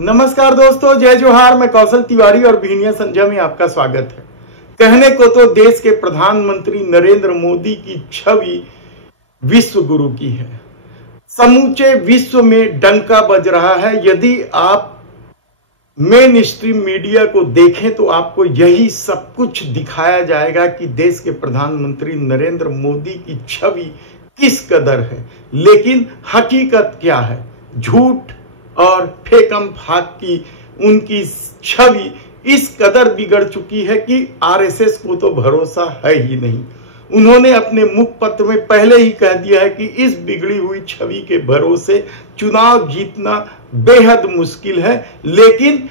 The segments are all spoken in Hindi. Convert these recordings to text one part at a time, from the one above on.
नमस्कार दोस्तों, जय जोहार। मैं कौशल तिवारी और भिनिया संध्या में आपका स्वागत है। कहने को तो देश के प्रधानमंत्री नरेंद्र मोदी की छवि विश्व गुरु की है। समूचे विश्व में डंका बज रहा है। यदि आप मेन स्ट्रीम मीडिया को देखें तो आपको यही सब कुछ दिखाया जाएगा कि देश के प्रधानमंत्री नरेंद्र मोदी की छवि किस कदर है। लेकिन हकीकत क्या है? झूठ और फेकम फाक की उनकी छवि इस कदर बिगड़ चुकी है कि आरएसएस को तो भरोसा है ही नहीं। उन्होंने अपने मुख पत्र में पहले ही कह दिया है कि इस बिगड़ी हुई छवि के भरोसे चुनाव जीतना बेहद मुश्किल है। लेकिन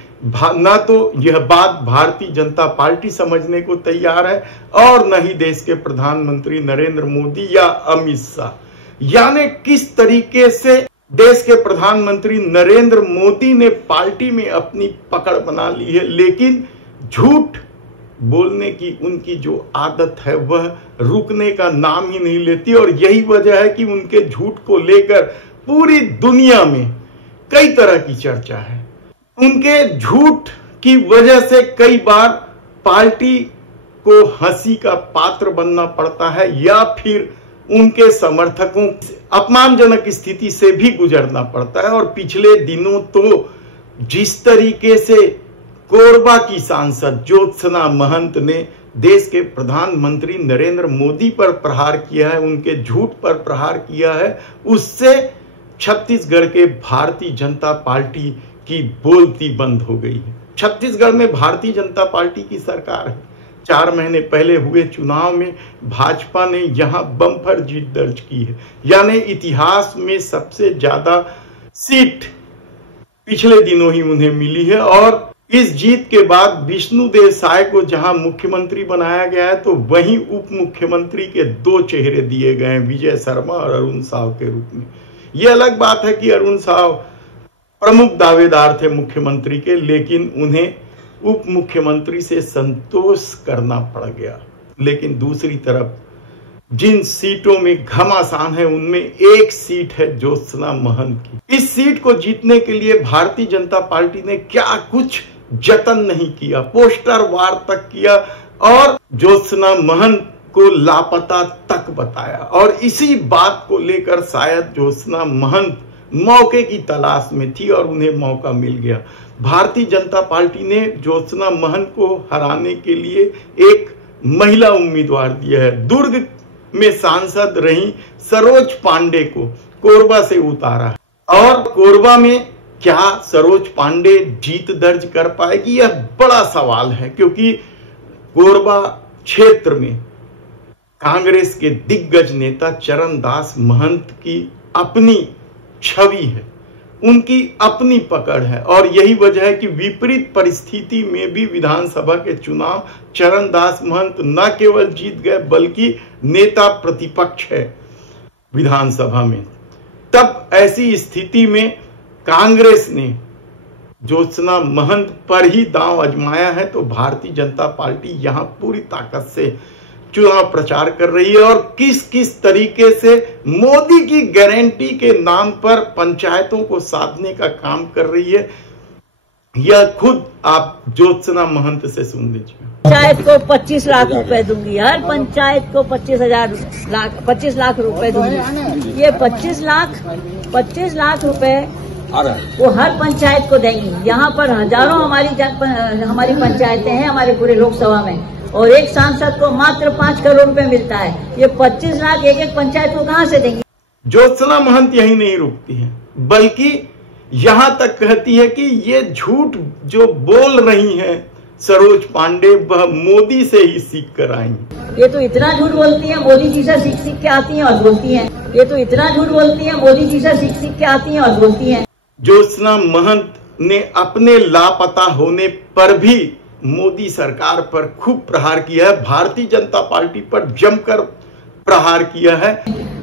ना तो यह बात भारतीय जनता पार्टी समझने को तैयार है और न ही देश के प्रधानमंत्री नरेंद्र मोदी या अमित शाह। यानी किस तरीके से देश के प्रधानमंत्री नरेंद्र मोदी ने पार्टी में अपनी पकड़ बना ली है, लेकिन झूठ बोलने की उनकी जो आदत है वह रुकने का नाम ही नहीं लेती। और यही वजह है कि उनके झूठ को लेकर पूरी दुनिया में कई तरह की चर्चा है। उनके झूठ की वजह से कई बार पार्टी को हंसी का पात्र बनना पड़ता है या फिर उनके समर्थकों अपमानजनक स्थिति से भी गुजरना पड़ता है। और पिछले दिनों तो जिस तरीके से कोरबा की सांसद ज्योत्सना महंत ने देश के प्रधानमंत्री नरेंद्र मोदी पर प्रहार किया है, उनके झूठ पर प्रहार किया है, उससे छत्तीसगढ़ के भारतीय जनता पार्टी की बोलती बंद हो गई है। छत्तीसगढ़ में भारतीय जनता पार्टी की सरकार है। 4 महीने पहले हुए चुनाव में भाजपा ने यहां बम्पर जीत दर्ज की है। यानी इतिहास में सबसे ज्यादा सीट पिछले दिनों ही उन्हें मिली है। और इस जीत के बाद विष्णुदेव साय को जहां मुख्यमंत्री बनाया गया है तो वहीं उप मुख्यमंत्री के 2 चेहरे दिए गए हैं, विजय शर्मा और अरुण साव के रूप में। यह अलग बात है कि अरुण साव प्रमुख दावेदार थे मुख्यमंत्री के, लेकिन उन्हें उप मुख्यमंत्री से संतोष करना पड़ गया। लेकिन दूसरी तरफ जिन सीटों में घमासान है उनमें एक सीट है ज्योत्सना महंत की। इस सीट को जीतने के लिए भारतीय जनता पार्टी ने क्या कुछ जतन नहीं किया, पोस्टर वार तक किया और ज्योत्सना महंत को लापता तक बताया। और इसी बात को लेकर शायद ज्योत्सना महंत मौके की तलाश में थी और उन्हें मौका मिल गया। भारतीय जनता पार्टी ने ज्योत्सना महंत को हराने के लिए एक महिला उम्मीदवार दिया है। दुर्ग में सांसद रही सरोज पांडे को कोरबा से उतारा है। और कोरबा में क्या सरोज पांडे जीत दर्ज कर पाएगी, यह बड़ा सवाल है, क्योंकि कोरबा क्षेत्र में कांग्रेस के दिग्गज नेता चरणदास महंत की अपनी छवि है, उनकी अपनी पकड़ है। और यही वजह है कि विपरीत परिस्थिति में भी विधानसभा के चुनाव चरणदास महंत न केवल जीत गए बल्कि नेता प्रतिपक्ष है विधानसभा में। तब ऐसी स्थिति में कांग्रेस ने ज्योत्सना महंत पर ही दांव आजमाया है। तो भारतीय जनता पार्टी यहां पूरी ताकत से चुनाव प्रचार कर रही है और किस किस तरीके से मोदी की गारंटी के नाम पर पंचायतों को साधने का काम कर रही है, यह खुद आप ज्योत्सना महंत से सुन लीजिए। पंचायत को 25 लाख रुपए दूंगी, हर पंचायत को 25 लाख रुपए दूंगी। ये 25 लाख रुपए वो हर पंचायत को देंगी। यहाँ पर हजारों हमारी पंचायतें हैं हमारे पूरे लोकसभा में, और एक सांसद को मात्र 5 करोड़ रुपए मिलता है। ये 25 लाख एक पंचायत को कहां से देंगे? ज्योत्सना महंत यही नहीं रुकती है, बल्कि यहां तक कहती है कि ये झूठ जो बोल रही हैं सरोज पांडे वह मोदी से ही सीख कर आई। ये तो इतना झूठ बोलती है, मोदी जी से सीख के आती हैं और बोलती हैं। ये तो इतना झूठ बोलती है, मोदी जी से सीख के आती हैं और बोलती हैं। ज्योत्सना महंत ने अपने लापता होने पर भी मोदी सरकार पर खूब प्रहार किया है, भारतीय जनता पार्टी पर जमकर प्रहार किया है।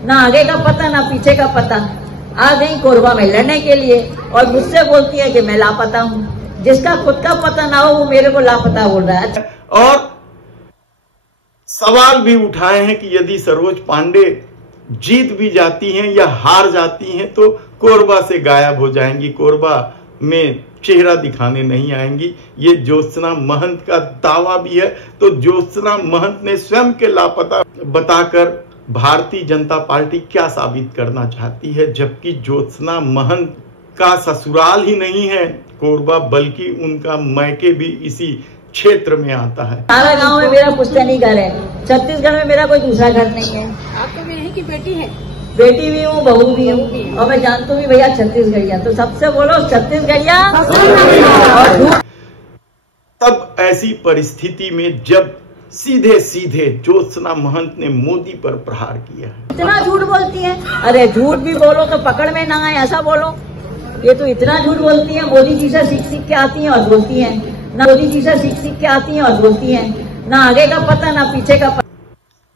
ना आगे का पता ना पीछे का पता। आ गई कोरबा में लड़ने के लिए और मुझसे बोलती है कि मैं लापता हूँ। जिसका खुद का पता ना हो वो मेरे को लापता बोल रहा है। और सवाल भी उठाए हैं कि यदि सरोज पांडे जीत भी जाती हैं या हार जाती हैं तो कोरबा से गायब हो जाएंगी। कोरबा में चेहरा दिखाने नहीं आएंगी। ये ज्योत्सना महंत का दावा भी है। तो ज्योत्सना महंत ने स्वयं के लापता बताकर भारतीय जनता पार्टी क्या साबित करना चाहती है, जबकि ज्योत्सना महंत का ससुराल ही नहीं है कोरबा, बल्कि उनका मैके भी इसी क्षेत्र में आता है। सारा गांव में मेरा पुश्तैनी घर है, छत्तीसगढ़ में मेरा कोई दूसरा घर नहीं है। आपको मेरे यहीं की बेटी है? बेटी भी हूँ, बहू भी हूँ, और मैं जानती हूँ भैया छत्तीसगढ़िया, तो सबसे बोलो छत्तीसगढ़िया। तब ऐसी परिस्थिति में जब सीधे सीधे ज्योत्सना महंत ने मोदी पर प्रहार किया है। इतना झूठ बोलती है, अरे झूठ भी बोलो तो पकड़ में ना आए ऐसा बोलो। ये तो इतना झूठ बोलती है, मोदी जी से सीख के आती है और बोलती है ना, मोदी जी से सीख के आती है और बोलती है ना, आगे का पता ना पीछे का पता।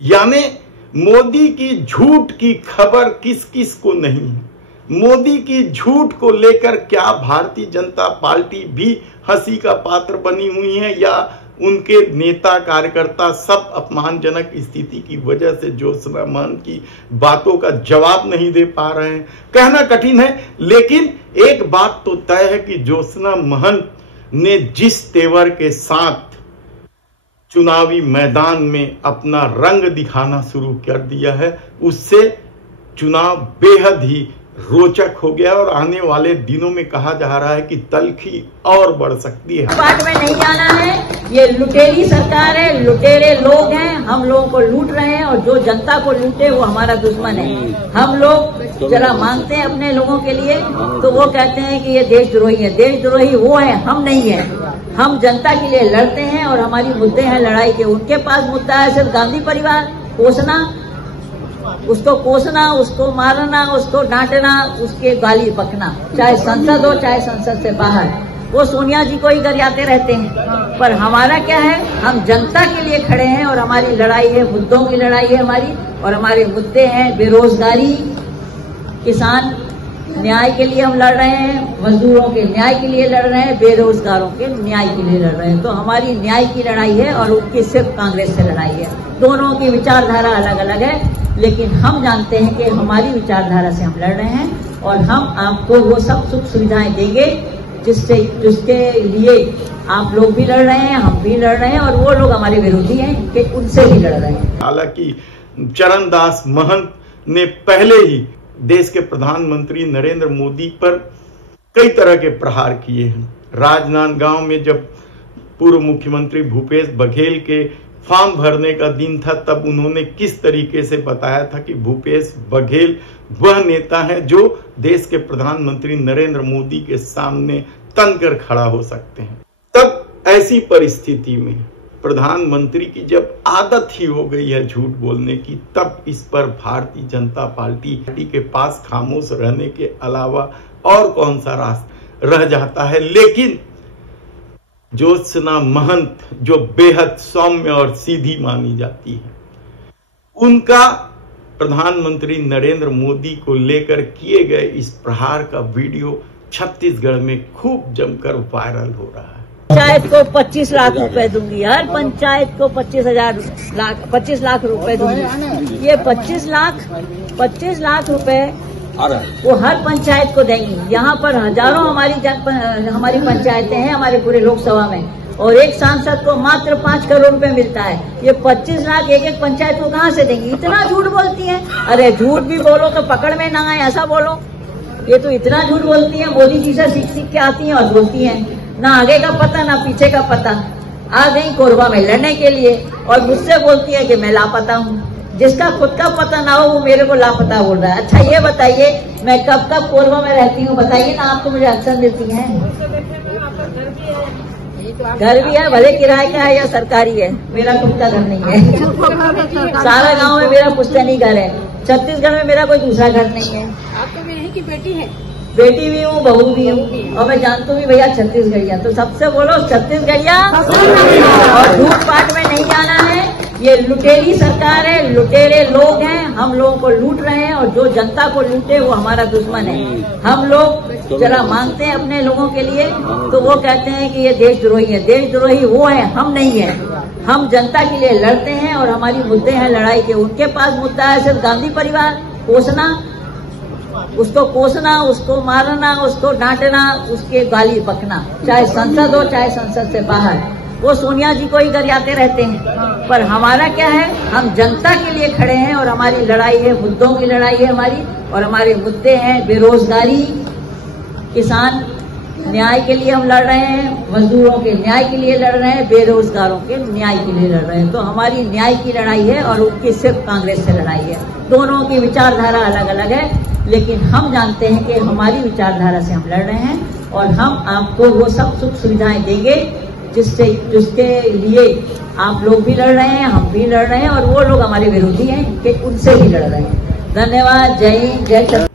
यानी मोदी की झूठ की खबर किस किस को नहीं है। मोदी की झूठ को लेकर क्या भारतीय जनता पार्टी भी हंसी का पात्र बनी हुई है, या उनके नेता कार्यकर्ता सब अपमानजनक स्थिति की वजह से ज्योत्सना महंत की बातों का जवाब नहीं दे पा रहे हैं, कहना कठिन है। लेकिन एक बात तो तय है कि ज्योत्सना महंत ने जिस तेवर के साथ चुनावी मैदान में अपना रंग दिखाना शुरू कर दिया है, उससे चुनाव बेहद ही रोचक हो गया और आने वाले दिनों में कहा जा रहा है कि तल्खी और बढ़ सकती है। पार्ट में नहीं जाना है, ये लुटेरी सरकार है, लुटेरे लोग हैं, हम लोगों को लूट रहे हैं, और जो जनता को लूटे वो हमारा दुश्मन है। हम लोग जरा मांगते हैं अपने लोगों के लिए, तो वो कहते हैं कि ये देशद्रोही है। देशद्रोही वो है, हम नहीं है। हम जनता के लिए लड़ते हैं और हमारी मुद्दे हैं लड़ाई के। उनके पास मुद्दा है सिर्फ गांधी परिवार कोसना, उसको कोसना, उसको मारना, उसको डांटना, उसके गाली बकना, चाहे संसद हो चाहे संसद से बाहर। वो सोनिया जी को ही गरियाते रहते हैं, पर हमारा क्या है, हम जनता के लिए खड़े हैं और हमारी लड़ाई है, मुद्दों की लड़ाई है हमारी। और हमारे मुद्दे हैं बेरोजगारी, किसान न्याय के लिए हम लड़ रहे हैं, मजदूरों के न्याय के लिए लड़ रहे हैं, बेरोजगारों के न्याय के लिए लड़ रहे हैं। तो हमारी न्याय की लड़ाई है और उनकी सिर्फ कांग्रेस से लड़ाई है। दोनों की विचारधारा अलग अलग है, लेकिन हम जानते हैं कि हमारी विचारधारा से हम लड़ रहे हैं और हम आपको वो सब सुख सुविधाएं देंगे जिसके लिए आप लोग भी लड़ रहे हैं, हम भी लड़ रहे हैं, और वो लोग हमारे विरोधी हैं कि उनसे भी लड़ रहे हैं। हालांकि चरणदास महंत ने पहले ही देश के प्रधानमंत्री नरेंद्र मोदी पर कई तरह के प्रहार किए हैं। राजनांदगांव में जब पूर्व मुख्यमंत्री भूपेश बघेल के फॉर्म भरने का दिन था, तब उन्होंने किस तरीके से बताया था कि भूपेश बघेल वह नेता है जो देश के प्रधानमंत्री नरेंद्र मोदी के सामने तनकर खड़ा हो सकते हैं। तब ऐसी परिस्थिति में प्रधानमंत्री की जब आदत ही हो गई है झूठ बोलने की, तब इस पर भारतीय जनता पार्टी के पास खामोश रहने के अलावा और कौन सा रास्ता रह जाता है। लेकिन ज्योत्सना महंत जो बेहद सौम्य और सीधी मानी जाती है, उनका प्रधानमंत्री नरेंद्र मोदी को लेकर किए गए इस प्रहार का वीडियो छत्तीसगढ़ में खूब जमकर वायरल हो रहा है। पंचायत को 25 लाख रुपए दूंगी, हर पंचायत को 25 लाख रुपए दूंगी। ये 25 लाख रुपए वो हर पंचायत को देंगी। यहाँ पर हजारों हमारी पंचायतें हैं हमारे पूरे लोकसभा में, और एक सांसद को मात्र 5 करोड़ रुपए मिलता है। ये 25 लाख एक पंचायत को कहाँ से देंगी? इतना झूठ बोलती है, अरे झूठ भी बोलो तो पकड़ में ना आए ऐसा बोलो। ये तो इतना झूठ बोलती है, मोदी जी से सीख के आती है और बोलती है ना, आगे का पता ना पीछे का पता। आ गई कोरबा में लड़ने के लिए और मुझसे बोलती है कि मैं लापता हूँ। जिसका खुद का पता ना हो वो मेरे को लापता बोल रहा है। अच्छा ये बताइए मैं कब कब कोरबा में रहती हूँ, बताइए ना। आप तो मुझे अक्सर मिलती हैं। घर भी है, भले किराए का है या सरकारी है, मेरा खुद का घर नहीं है। सारा गांव में मेरा पुश्तैनी घर है, छत्तीसगढ़ में मेरा कोई दूसरा घर नहीं है। आपको मेरे यहीं की बेटी है? बेटी भी हूँ, बहू भी हूँ, और मैं जानती हूँ भैया छत्तीसगढ़िया, तो सबसे बोलो छत्तीसगढ़िया। और झूठ पाट में नहीं जाना है, ये लुटेरी सरकार है, लुटेरे लोग हैं, हम लोगों को लूट रहे हैं, और जो जनता को लूटे वो हमारा दुश्मन है। हम लोग जरा मांगते हैं अपने लोगों के लिए, तो वो कहते हैं कि ये देशद्रोही है। देशद्रोही वो है, हम नहीं है। हम जनता के लिए लड़ते हैं और हमारी मुद्दे हैं लड़ाई के। उनके पास मुद्दा है सिर्फ गांधी परिवार कोसना, उसको कोसना, उसको मारना, उसको डांटना, उसके गाली बकना, चाहे संसद हो चाहे संसद से बाहर, वो सोनिया जी को ही गरियाते रहते हैं। पर हमारा क्या है, हम जनता के लिए खड़े हैं और हमारी लड़ाई है, मुद्दों की लड़ाई है हमारी। और हमारे मुद्दे हैं बेरोजगारी, किसान न्याय के लिए हम लड़ रहे हैं, मजदूरों के न्याय के लिए लड़ रहे हैं, बेरोजगारों के न्याय के लिए लड़ रहे हैं। तो हमारी न्याय की लड़ाई है और उनकी सिर्फ कांग्रेस से लड़ाई है। दोनों की विचारधारा अलग अलग है, लेकिन हम जानते हैं कि हमारी विचारधारा से हम लड़ रहे हैं और हम आपको वो सब सुख सुविधाएं देंगे जिसके लिए आप लोग भी लड़ रहे हैं, हम भी लड़ रहे हैं और वो लोग हमारे विरोधी हैं कि उनसे भी लड़ रहे हैं। धन्यवाद। जय हिंद, जय